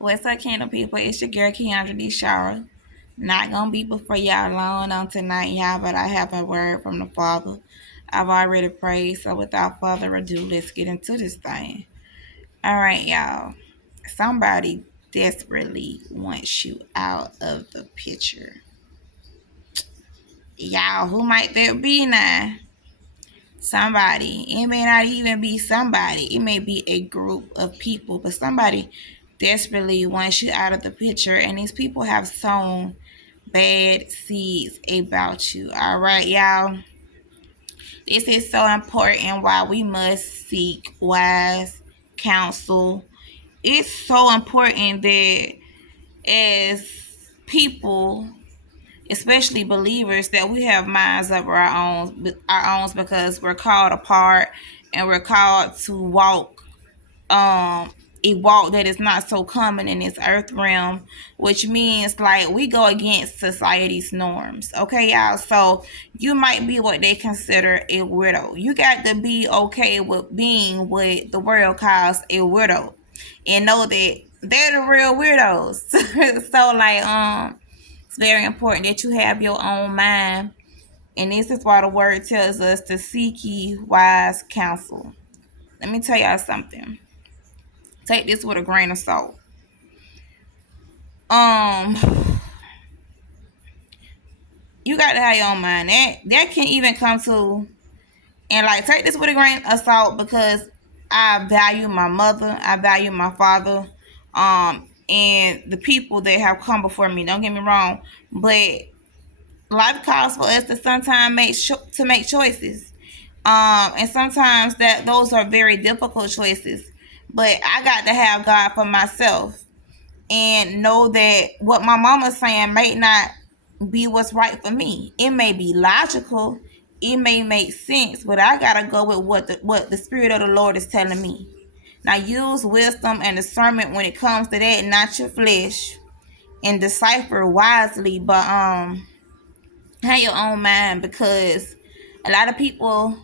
What's up, Kingdom people? It's your girl, Keandra D. Shara. Not gonna be before y'all long on tonight, y'all, but I have a word from the Father. I've already prayed, so without further ado, let's get into this thing. All right, y'all. Somebody desperately wants you out of the picture. Y'all, who might that be now? Somebody. It may not even be somebody. It may be a group of people, but somebody desperately wants you out of the picture, and these people have sown bad seeds about you. All right, y'all. This is so important why we must seek wise counsel. It's so important that as people, especially believers, that we have minds of our own, because we're called apart and we're called to walk a walk that is not so common in this earth realm, which means like we go against society's norms. Okay, y'all. So you might be what they consider a weirdo. You got to be okay with being what the world calls a weirdo, and know that they're the real weirdos. So like it's very important that you have your own mind, and this is why the word tells us to seek ye wise counsel. Let me tell y'all something. Take this with a grain of salt. Um, you got to have your own mind. That can even come to, and like, take this with a grain of salt, because I value my mother, I value my father, and the people that have come before me. Don't get me wrong, but life calls for us to sometimes make choices. And sometimes that those are very difficult choices. But I got to have God for myself and know that what my mama's saying may not be what's right for me. It may be logical, it may make sense, but I gotta go with what the Spirit of the Lord is telling me. Now use wisdom and discernment when it comes to that, not your flesh, and decipher wisely. But have your own mind, because a lot of people,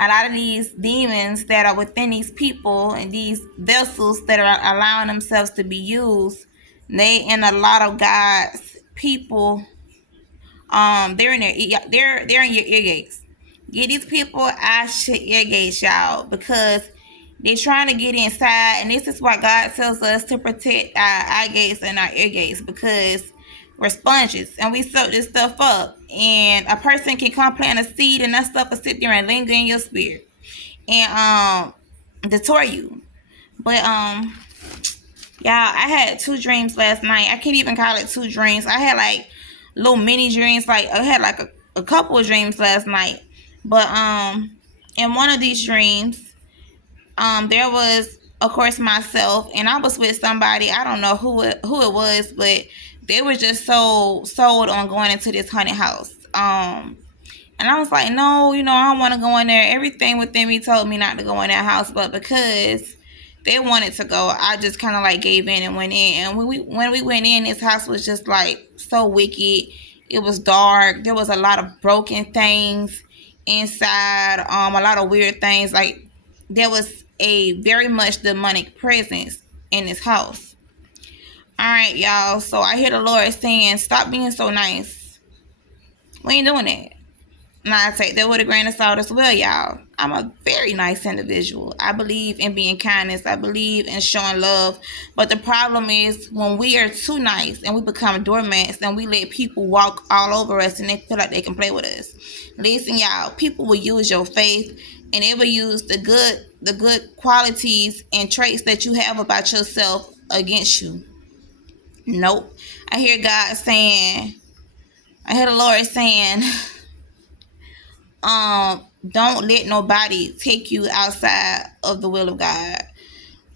a lot of these demons that are within these people and these vessels that are allowing themselves to be used, they and a lot of God's people, they're in they're in your ear gates. Get these people out your ear gates, y'all, because they're trying to get inside, and this is why God tells us to protect our eye gates and our ear gates, because we're sponges and we soak this stuff up. And a person can come plant a seed, and that stuff will sit there and linger in your spirit and detour you. But y'all, I had two dreams last night. I can't even call it two dreams. I had like little mini dreams. Like I had like a couple of dreams last night. But in one of these dreams, there was, of course, myself, and I was with somebody. I don't know who it was, but they were just so sold on going into this haunted house. And I was like, no, I don't want to go in there. Everything within me told me not to go in that house, but because they wanted to go, I just kind of like gave in and went in. And when we went in, this house was just like so wicked. It was dark. There was a lot of broken things inside. A lot of weird things. Like there was a very much demonic presence in this house. All right, y'all. So I hear the Lord saying, "Stop being so nice. We ain't doing that." Now, I take that with a grain of salt as well, y'all. I'm a very nice individual. I believe in being kindness. I believe in showing love. But the problem is when we are too nice and we become doormats and we let people walk all over us and they feel like they can play with us. Listen, y'all, people will use your faith, and they will use the good qualities and traits that you have about yourself against you. Nope. I hear the Lord saying, don't let nobody take you outside of the will of God.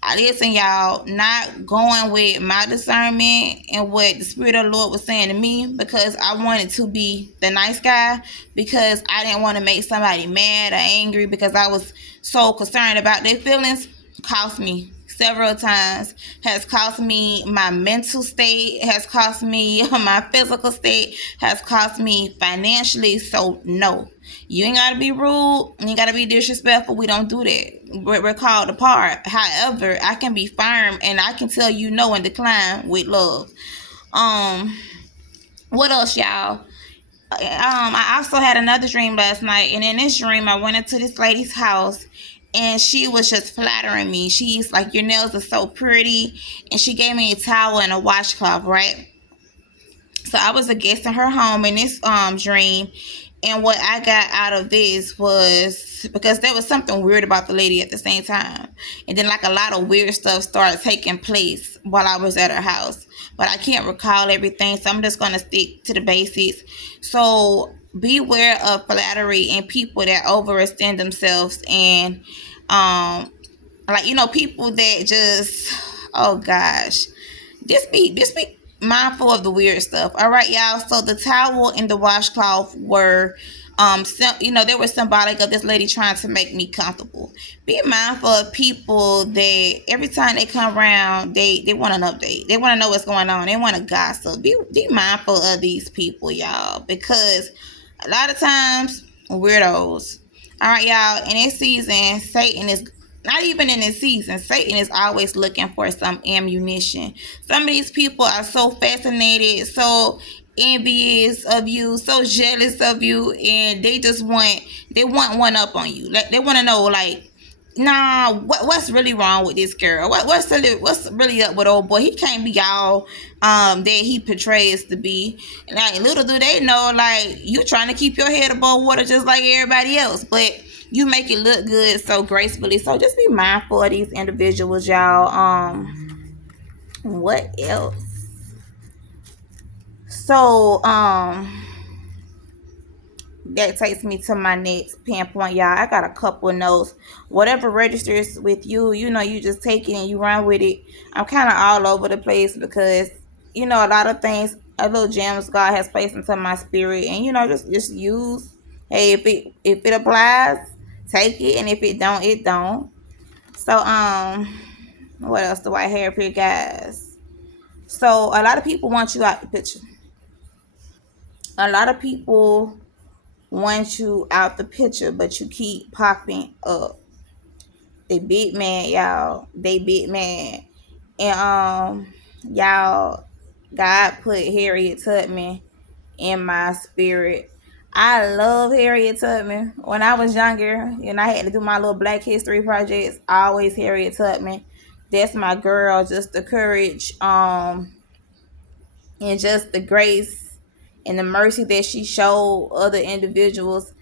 I listen, y'all, not going with my discernment and what the Spirit of the Lord was saying to me, because I wanted to be the nice guy, because I didn't want to make somebody mad or angry, because I was so concerned about their feelings. Cost me several times, has cost me my mental state, has cost me my physical state, has cost me financially. So no, you ain't gotta be rude, you ain't gotta be disrespectful. We don't do that. we're called apart. However, I can be firm and I can tell you no and decline with love. Um, what else, y'all? I also had another dream last night, and in this dream, I went into this lady's house, and she was just flattering me. She's like, "Your nails are so pretty," and she gave me a towel and a washcloth, right? So I was a guest in her home in this dream, and what I got out of this was because there was something weird about the lady at the same time, and then like a lot of weird stuff started taking place while I was at her house, but I can't recall everything, so I'm just gonna stick to the basics. So beware of flattery and people that overextend themselves and like people that just, oh gosh, just be mindful of the weird stuff. All right, y'all. So the towel and the washcloth were they were symbolic of this lady trying to make me comfortable. Be mindful of people that every time they come around, they want an update. They want to know what's going on. They want to gossip. Be mindful of these people, y'all, because a lot of times weirdos. All right, y'all. In this season, Satan is not even in this season. Satan is always looking for some ammunition. Some of these people are so fascinated, so envious of you, so jealous of you, and they want one up on you. Like, they want to know, like, nah, what's really wrong with this girl? What's really up with old boy? He can't be all that he portrays to be. Like, little do they know, like, you trying to keep your head above water just like everybody else, but you make it look good so gracefully. So just be mindful of these individuals, y'all. What else? So that takes me to my next pinpoint, y'all. I got a couple of notes. Whatever registers with you, you just take it and you run with it. I'm kind of all over the place because a lot of things, a little gems God has placed into my spirit, and just use. Hey, if it applies, take it, and if it don't, it don't. So what else do I have here, guys? So a lot of people want you out the picture. A lot of people want you out the picture, but you keep popping up. They big man, y'all. They big man. And y'all, God put Harriet Tubman in my spirit. I love Harriet Tubman. When I was younger and I had to do my little Black History projects, always Harriet Tubman. That's my girl. Just the courage, and just the grace and the mercy that she showed other individuals,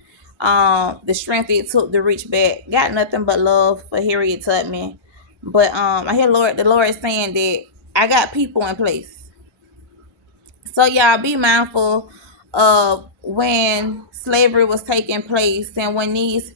the strength it took to reach back. Got nothing but love for Harriet Tubman. But I hear the Lord saying that I got people in place. So y'all be mindful of when slavery was taking place and when these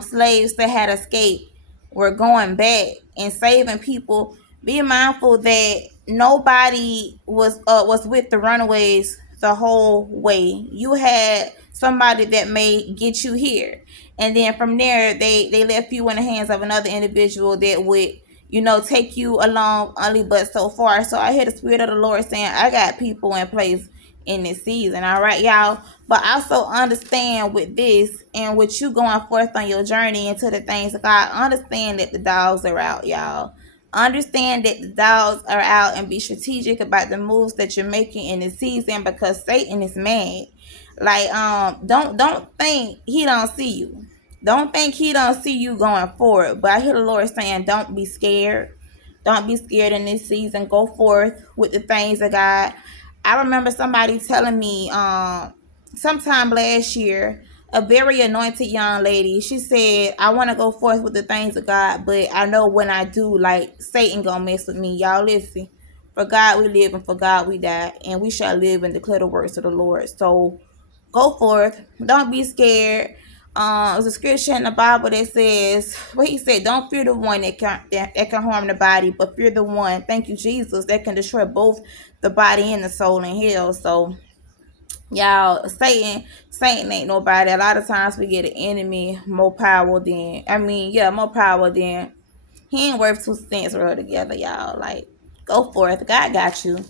slaves that had escaped were going back and saving people. Be mindful that nobody was with the runaways the whole way. You had somebody that may get you here, and then from there they left you in the hands of another individual that would take you along only but so far. So I hear the spirit of the Lord saying, I got people in place in this season. All right, y'all. But also understand with this and with you going forth on your journey into the things of God, understand that the dogs are out, y'all. Understand that the dogs are out, and be strategic about the moves that you're making in the season, because Satan is mad. Like, don't think he don't see you. Don't think he don't see you going forward. But I hear the Lord saying, don't be scared. Don't be scared in this season. Go forth with the things of God. I remember somebody telling me sometime last year, a very anointed young lady, she said, I want to go forth with the things of God, but I know when I do, like, Satan gonna mess with me. Y'all listen. For God we live and for God we die, and we shall live and declare the words of the Lord. So go forth. Don't be scared. There's a scripture in the Bible that says, well, he said, don't fear the one that can harm the body, but fear the one, thank you, Jesus, that can destroy both the body and the soul in hell. So, y'all, Satan ain't nobody. A lot of times we get an enemy more power than, more power than, he ain't worth 2 cents rolled together, y'all. Like, go forth. God got you.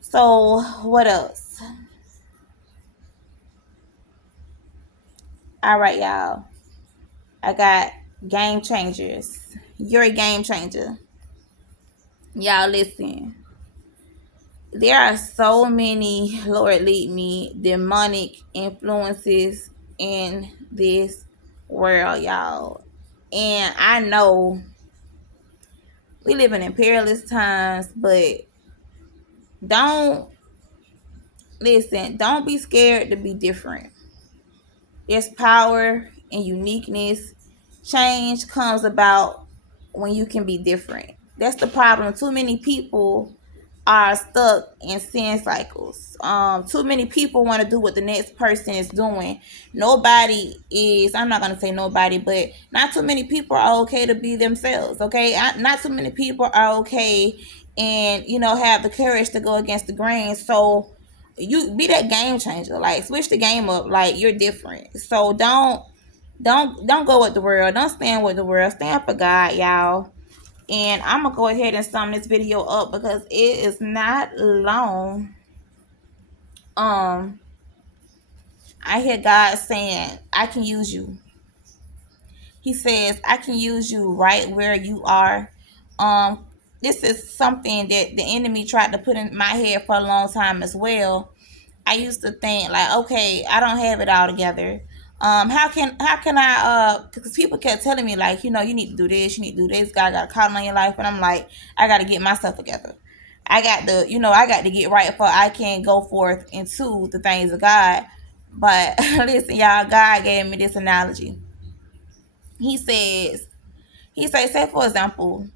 So, what else? All right, y'all. I got Game changers. You're a game changer. Y'all listen. There are so many, Lord lead me, demonic influences in this world, y'all. And I know we live in perilous times, but don't listen, don't be scared to be different. There's power and uniqueness. Change comes about when you can be different. That's the problem. Too many people are stuck in sin cycles. Too many people want to do what the next person is doing. Nobody is, I'm not going to say nobody, but not too many people are okay to be themselves, okay? Not too many people are okay and, have the courage to go against the grain. So you be that game changer. Like, switch the game up. Like, you're different. So don't go with the world. Don't stand with the world. Stand for God, y'all. And I'm gonna go ahead and sum this video up because it is not long. I hear God saying, I can use you. He says, I can use you right where you are. This is something that the enemy tried to put in my head for a long time as well. I used to think like, okay, I don't have it all together. How can I because people kept telling me like, you need to do this, you need to do this, God got a calling on your life, and I'm like, I gotta get myself together. I got to get right before I can go forth into the things of God. But listen, y'all, God gave me this analogy. He says, say for example,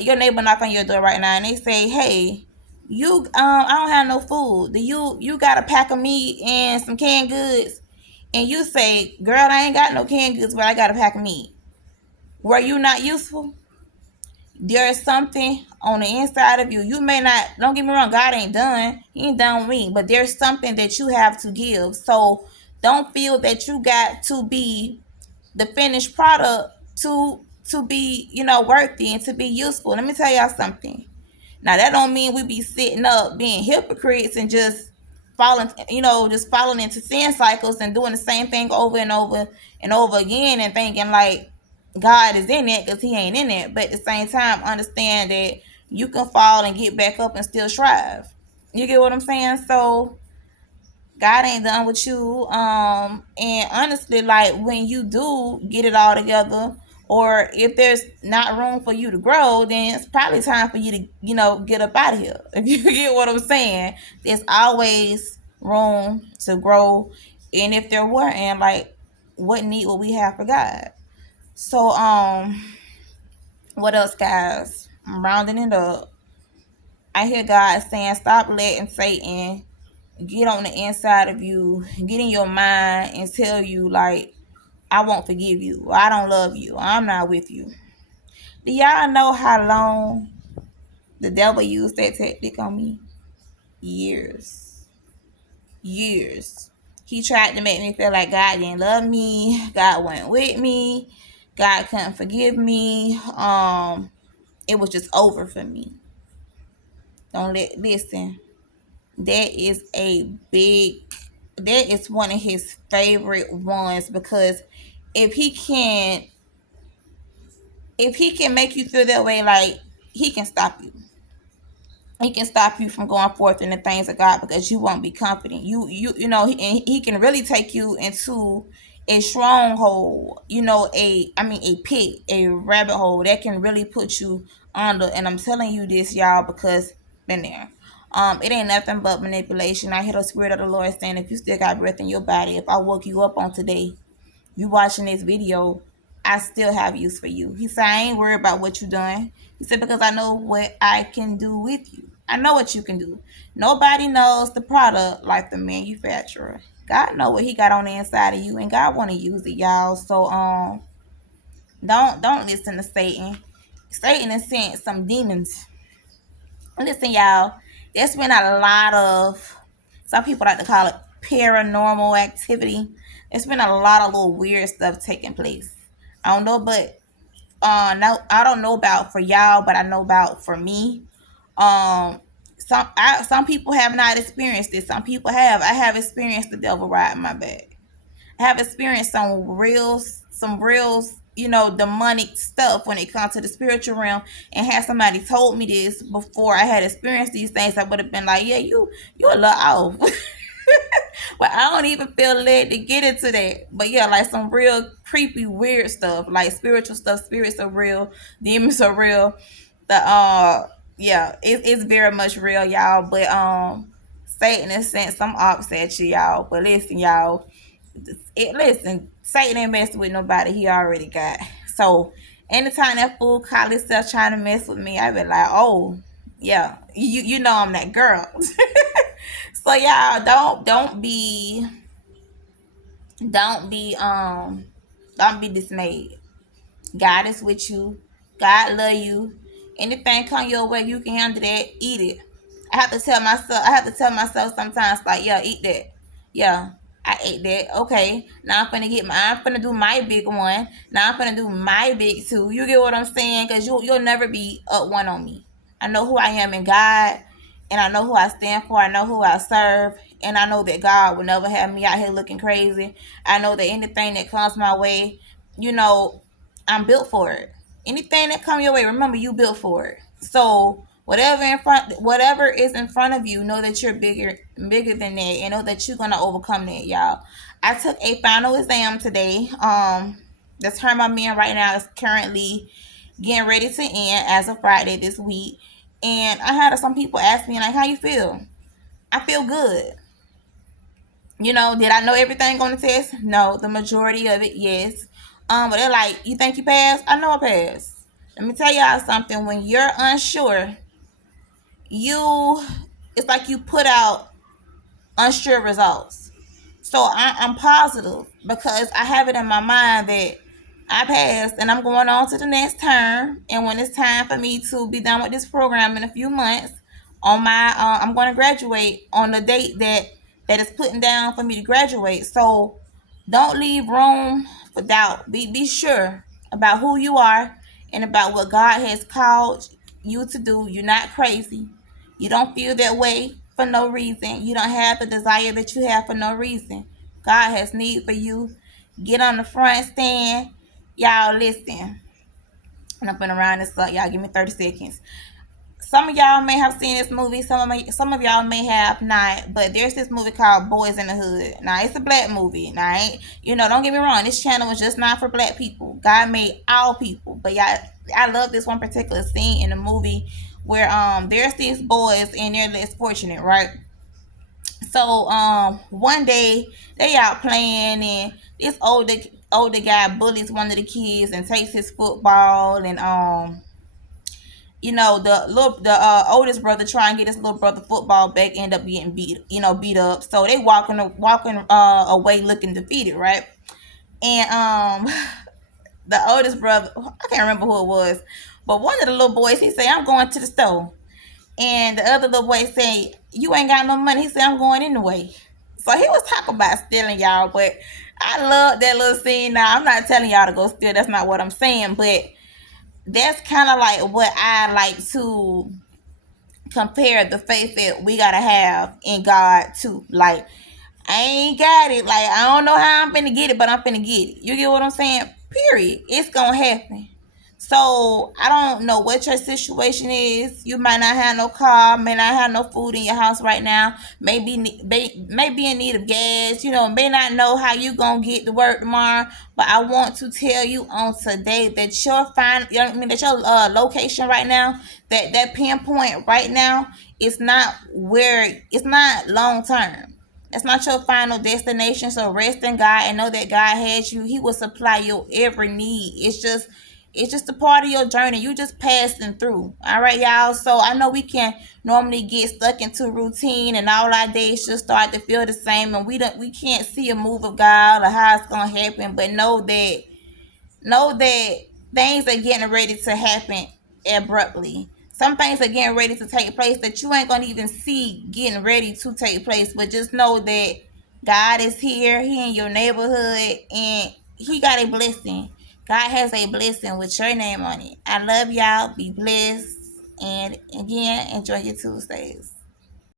your neighbor knock on your door right now and they say, hey, I don't have no food, do you got a pack of meat and some canned goods? And you say, girl, I ain't got no canned goods, but I got a pack of meat. Were you not useful? There's something on the inside of you. You may not, don't get me wrong, God ain't done, he ain't done with me, but there's something that you have to give. So don't feel that you got to be the finished product to be, worthy and to be useful. Let me tell y'all something. Now that don't mean we be sitting up being hypocrites and just falling into sin cycles and doing the same thing over and over and over again and thinking like God is in it, because he ain't in it. But at the same time, understand that you can fall and get back up and still strive. You get what I'm saying? So God ain't done with you. And honestly, like when you do get it all together, or if there's not room for you to grow, then it's probably time for you to, get up out of here. If you get what I'm saying, there's always room to grow. And if there weren't, like, what need would we have for God? So, what else, guys? I'm rounding it up. I hear God saying, stop letting Satan get on the inside of you, get in your mind and tell you like, I won't forgive you, I don't love you, I'm not with you. Do y'all know how long the devil used that tactic on me? Years. Years. He tried to make me feel like God didn't love me, God wasn't with me, God couldn't forgive me. It was just over for me. Listen. That is a big, that is one of his favorite ones, because if he can make you feel that way, like, he can stop you. He can stop you from going forth in the things of God, because you won't be confident. And he can really take you into a stronghold, a pit, a rabbit hole that can really put you under. And I'm telling you this, y'all, because been there. It ain't nothing but manipulation. I hear the spirit of the Lord saying, if you still got breath in your body, if I woke you up on today, you watching this video, I still have use for you. He said, I ain't worried about what you done. He said, because I know what I can do with you. I know what you can do. Nobody knows the product like the manufacturer. God know what he got on the inside of you, and God want to use it, y'all. So don't listen to Satan. Satan has sent some demons. Listen, y'all, there's been a lot of, some people like to call it paranormal activity. There's been a lot of little weird stuff taking place. I don't know, but no, I don't know about for y'all, but I know about for me. Um, some people have not experienced this. Some people have. I have experienced the devil riding my back. I have experienced some real demonic stuff when it comes to the spiritual realm. And had somebody told me this before I had experienced these things, I would have been like, yeah, you a little off. But I don't even feel led to get into that. But yeah, like some real creepy, weird stuff, like spiritual stuff. Spirits are real, demons are real. The yeah, it's very much real, y'all. But Satan has sent some ops at you, y'all. But listen, y'all, listen, Satan ain't messing with nobody he already got. So anytime that fool call himself trying to mess with me, I be like, oh yeah, you know I'm that girl. So y'all don't be don't be dismayed. God is with you. God love you. Anything come your way, you can handle that. Eat it. I have to tell myself sometimes, like, yeah, eat that. Yeah, I ate that. Okay, now I'm finna do my big one. Now I'm finna do my big two. You get what I'm saying? Cause you'll never be up one on me. I know who I am in God, and I know who I stand for. I know who I serve, and I know that God will never have me out here looking crazy. I know that anything that comes my way, you know, I'm built for it. Anything that come your way, remember you built for it. So whatever is in front of you, know that you're bigger than that, and know that you're gonna overcome that, y'all. I took a final exam today. The term I'm in right now is currently getting ready to end as of Friday this week. And I had some people ask me, like, how you feel? I feel good. Did I know everything on the test? No, the majority of it, yes. But they're like, you think you passed? I know I passed. Let me tell y'all something. When you're unsure, you it's like you put out unsure results. So I'm positive because I have it in my mind that I passed and I'm going on to the next term. And when it's time for me to be done with this program in a few months, I'm going to graduate on the date that is putting down for me to graduate. So don't leave room for doubt. Be sure about who you are and about what God has called you to do. You're not crazy. You don't feel that way for no reason. You don't have the desire that you have for no reason. God has need for you. Get on the front stand. Y'all listen. And I'm gonna round this up. Y'all give me 30 seconds. Some of y'all may have seen this movie. Some of y'all may have not. But there's this movie called Boys in the Hood. Now it's a black movie. Now, don't get me wrong. This channel was just not for black people. God made all people. But y'all, I love this one particular scene in the movie where there's these boys and they're less fortunate, right? So one day they out playing and this older guy bullies one of the kids and takes his football. And the oldest brother try and get his little brother football back, end up getting beat up. So they walking away looking defeated, right? And the oldest brother, I can't remember who it was, but one of the little boys, he say, I'm going to the store. And the other little boy say, you ain't got no money. He said, I'm going anyway. So he was talking about stealing, y'all. But I love that little scene. Now, I'm not telling y'all to go steal. That's not what I'm saying. But that's kind of like what I like to compare the faith that we got to have in God to. Like, I ain't got it. Like, I don't know how I'm finna get it, but I'm finna get it. You get what I'm saying? Period. It's gonna happen. So I don't know what your situation is. You might not have no car, may not have no food in your house right now. May be in need of gas. May not know how you gonna get to work tomorrow. But I want to tell you on today that your location right now, that pinpoint right now, it's not long term. That's not your final destination. So rest in God and know that God has you. He will supply your every need. It's just a part of your journey. You just passing through. All right, y'all. So I know we can normally get stuck into routine and all our days just start to feel the same, and we can't see a move of God or how it's gonna happen. But know that things are getting ready to happen abruptly. Some things are getting ready to take place that you ain't gonna even see getting ready to take place. But just know that God is here. He in your neighborhood, and He got a blessing. God has a blessing with your name on it. I love y'all. Be blessed, and again, enjoy your Tuesdays.